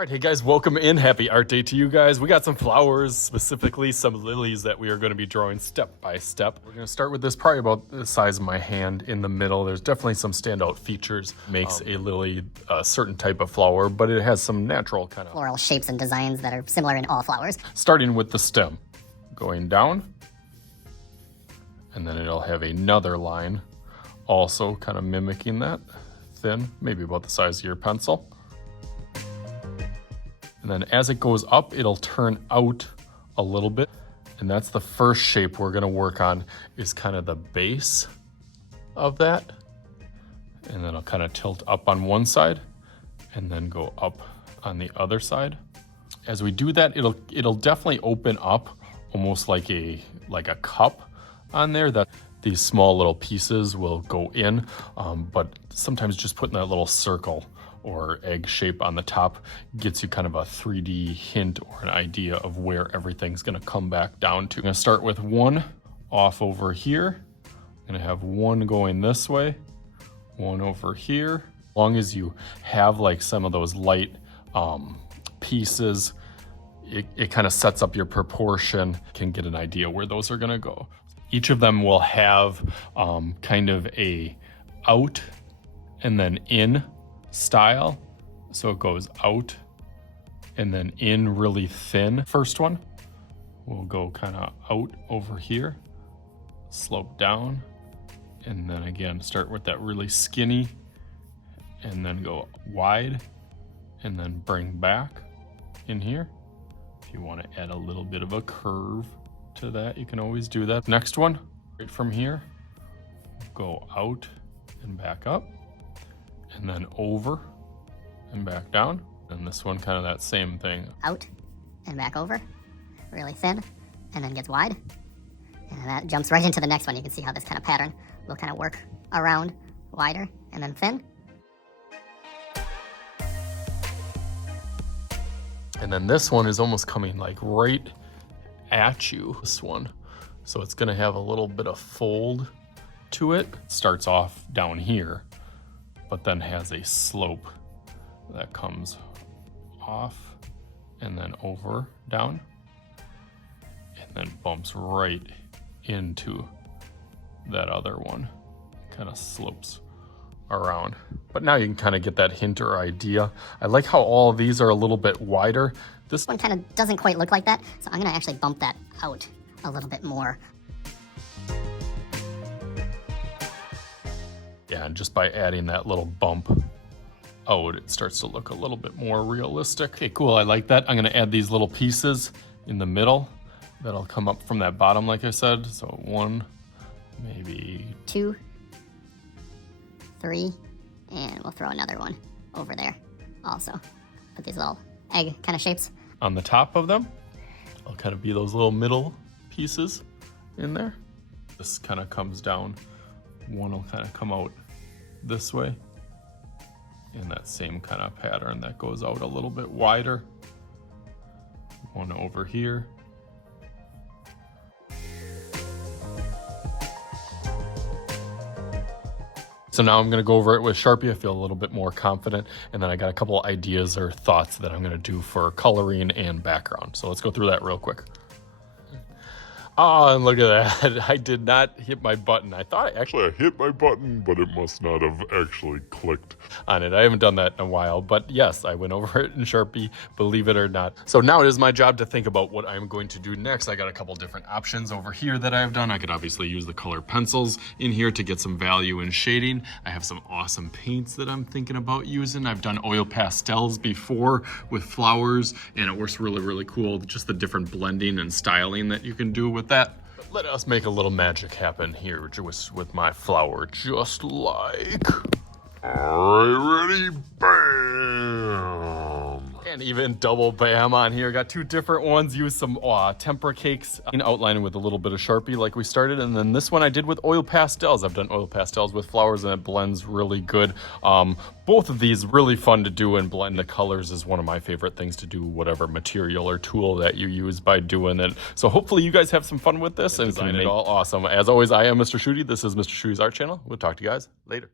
All right, hey guys, welcome in. Happy art day to you guys. We got some flowers, specifically some lilies that we are going to be drawing step by step. We're going to start with this probably about the size of my hand in the middle. There's definitely some standout features. Makes a lily a certain type of flower, but it has some natural kind of floral shapes and designs that are similar in all flowers. Starting with the stem, going down, and then it'll have another line also kind of mimicking that, thin, maybe about the size of your pencil. And then as it goes up, it'll turn out a little bit. And that's the first shape we're gonna work on, is kind of the base of that. And then it'll kind of tilt up on one side and then go up on the other side. As we do that, it'll definitely open up almost like a cup on there, that these small little pieces will go in. But sometimes just putting that little circle or egg shape on the top gets you kind of a 3D hint or an idea of where everything's gonna come back down to. I'm gonna start with one off over here. I'm gonna have one going this way, one over here. As long as you have like some of those light pieces, it kind of sets up your proportion, can get an idea where those are gonna go. Each of them will have kind of a out and then in style. So it goes out and then in really thin. First one will go kind of out over here, slope down, and then again start with that really skinny and then go wide and then bring back in here. If you want to add a little bit of a curve to that, you can always do that. Next one, right from here, go out and back up, and then over and back down. And this one, kind of that same thing. Out and back over, really thin, and then gets wide. And that jumps right into the next one. You can see how this kind of pattern will kind of work around, wider, and then thin. And then this one is almost coming like right at you, this one. So it's gonna have a little bit of fold to it. Starts off down here, but then has a slope that comes off and then over, down, and then bumps right into that other one. Kind of slopes around. But now you can kind of get that hint or idea. I like how all of these are a little bit wider. This one kind of doesn't quite look like that, so I'm gonna actually bump that out a little bit more. Yeah, and just by adding that little bump out, it starts to look a little bit more realistic. Okay, cool, I like that. I'm gonna add these little pieces in the middle that'll come up from that bottom, like I said. So one, maybe 2, 3, and we'll throw another one over there also. Put these little egg kind of shapes on the top of them. I'll kind of be those little middle pieces in there. This kind of comes down. One will kind of come out this way in that same kind of pattern that goes out a little bit wider. One over here. So now I'm gonna go over it with Sharpie. I feel a little bit more confident. And then I got a couple ideas or thoughts that I'm gonna do for coloring and background. So let's go through that real quick. Oh, and look at that. I did not hit my button. I thought I hit my button, but it must not have actually clicked on it. I haven't done that in a while, but yes, I went over it in Sharpie, believe it or not. So now it is my job to think about what I'm going to do next. I got a couple different options over here that I've done. I could obviously use the color pencils in here to get some value in shading. I have some awesome paints that I'm thinking about using. I've done oil pastels before with flowers, and it works really, really cool. Just the different blending and styling that you can do with that. But let us make a little magic happen here just with my flower, just like. All right, ready? Bam! And even double bam on here. Got two different ones. Use some tempera cakes in outlining with a little bit of Sharpie like we started. And then this one I did with oil pastels. I've done oil pastels with flowers and it blends really good. Both of these really fun to do, and blend the colors is one of my favorite things to do, whatever material or tool that you use by doing it. So hopefully you guys have some fun with this and design it all awesome. As always, I am Mr. Shooty. This is Mr. Shooty's Art Channel. We'll talk to you guys later.